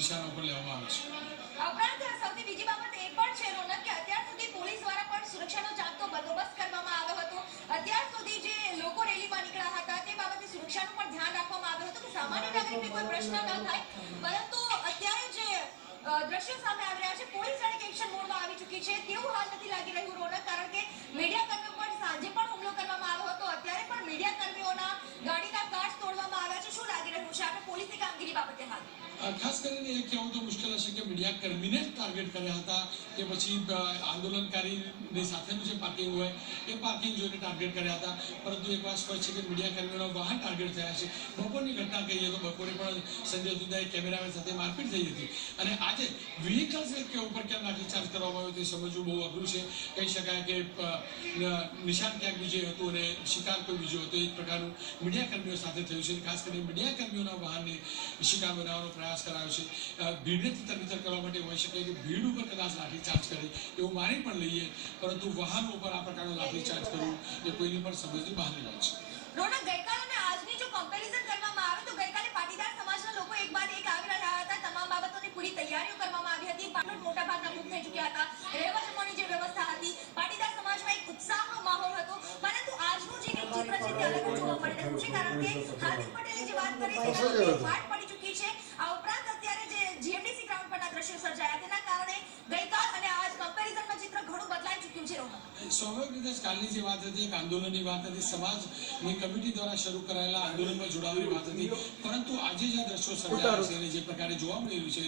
નિશાના ઉપર લેવામાં આવે છે. ઉપરાંત સૌથી બીજી બાબત એ પણ છે રોનક કે અત્યાર સુધી પોલીસ દ્વારા પણ સુરક્ષાનો ચાંપતો બંદોબસ્ત કરવામાં આવ્યો હતો. અત્યાર સુધી જે લોકો રેલીમાં નીકળ્યા હતા તે બાબતે સુરક્ષાનું પણ ધ્યાન રાખવામાં આવ્યું હતું કે સામાન્ય નાગરિકને કોઈ પ્રશ્ન ન થાય. પરંતુ અત્યારે જે દ્રશ્યો સામે આવી રહ્યા છે, પોલીસ ડાયરેક્ટ એક્શન મોડમાં આવી ચૂકી છે તેવું હાલ નથી લાગી રહ્યું રોનક, કારણ કે મીડિયા કર્મીઓ પર સાંજે પણ હુમલો કરવામાં આવ્યો હતો. અત્યારે પણ મીડિયા કર્મીઓના ગાડીના કાચ તોડવામાં આવ્યા છે. શું લાગી રહ્યું છે આપણે પોલીસની કામગીરી બાબતે હાલ? ખાસ કરીને એ કહેવું તો મુશ્કેલ હશે કે મીડિયા કર્મીને જ ટાર્ગેટ કર્યા હતા કે પછી આંદોલનકારીની સાથેનું જે પાર્કિંગ હોય એ પાર્કિંગ જોઈને ટાર્ગેટ કર્યા હતા. પરંતુ એક વાત સ્પષ્ટ છે કે મીડિયા કર્મીઓના વાહન ટાર્ગેટ થયા છે. બપોરની ઘટના કહીએ તો બપોરે પણ સંજય દુધાએ કેમેરામેન સાથે મારપીટ થઈ હતી. અને આજે વ્હીકલ્સ કે ઉપર કેમ લાઠીચાર્જ કરવામાં આવ્યો તે સમજવું બહુ અઘરું છે. કહી શકાય કે નિશાન ક્યાંક બીજે હતું અને શિકાર કોઈ બીજો હતો. એક પ્રકારનું મીડિયા કર્મીઓ સાથે થયું છે. ખાસ કરીને મીડિયા કર્મીઓના વાહનને શિકાર બનાવવાનો પ્રયાસ કરાયો છે. ભીડને તરબીતર કરવા માટે હોઈ શકે કે ભીડ ઉપર કદાચ લાઠીચાર્જ કરે એવું માની પણ લઈએ, પરંતુ વાહનો ઉપર આ પ્રકારનો લાઠીચાર્જ કરવું એ કોઈની પણ સમજની બહારની વાત છે. રોનક, ગઈકાલ અને આજની જો કમ્પેરિઝન કરવામાં આવે તો ગઈકાલે પાટીદાર સમાજના લોકો એક બાદ એક આવી રહ્યા હતા. તમામ બાબતોની પૂરી તૈયારીઓ કરવામાં આવી હતી. પાટણ મોટા ભાગના બુક થઈ ચૂક્યા હતા. રહેવા જમવાની જે વ્યવસ્થા હતી, પાટીદાર સમાજમાં એક ઉત્સાહનો માહોલ હતો. પરંતુ આજનું જે એક ચિત્ર છે તે અલગ જોવા મળી રહ્યું છે, કારણ કે હાર્દિક પટેલે જે વાત કરી તેના ફાટ પડી ચૂકી છે. આ ઉપરાંત અત્યારે જે જીએમડીસી ગ્રાઉન્ડ પરના દ્રશ્યો સર્જાયા તેના કારણે ગઈકાલ અને આજ કમ્પેરિઝનમાં ચિત્ર ઘણું બદલાઈ ચૂક્યું છે. રોહન, સ્વાભાવિક રીતે કાલની જે વાત હતી એક આંદોલનની વાત હતી, સમાજની કમિટી દ્વારા શરૂ કરાયેલા આંદોલનમાં જોડાવાની વાત હતી. પરંતુ આજે જે દ્રશ્યો સર્જાયા છે અને જે પ્રકારે જોવા મળી રહ્યું છે,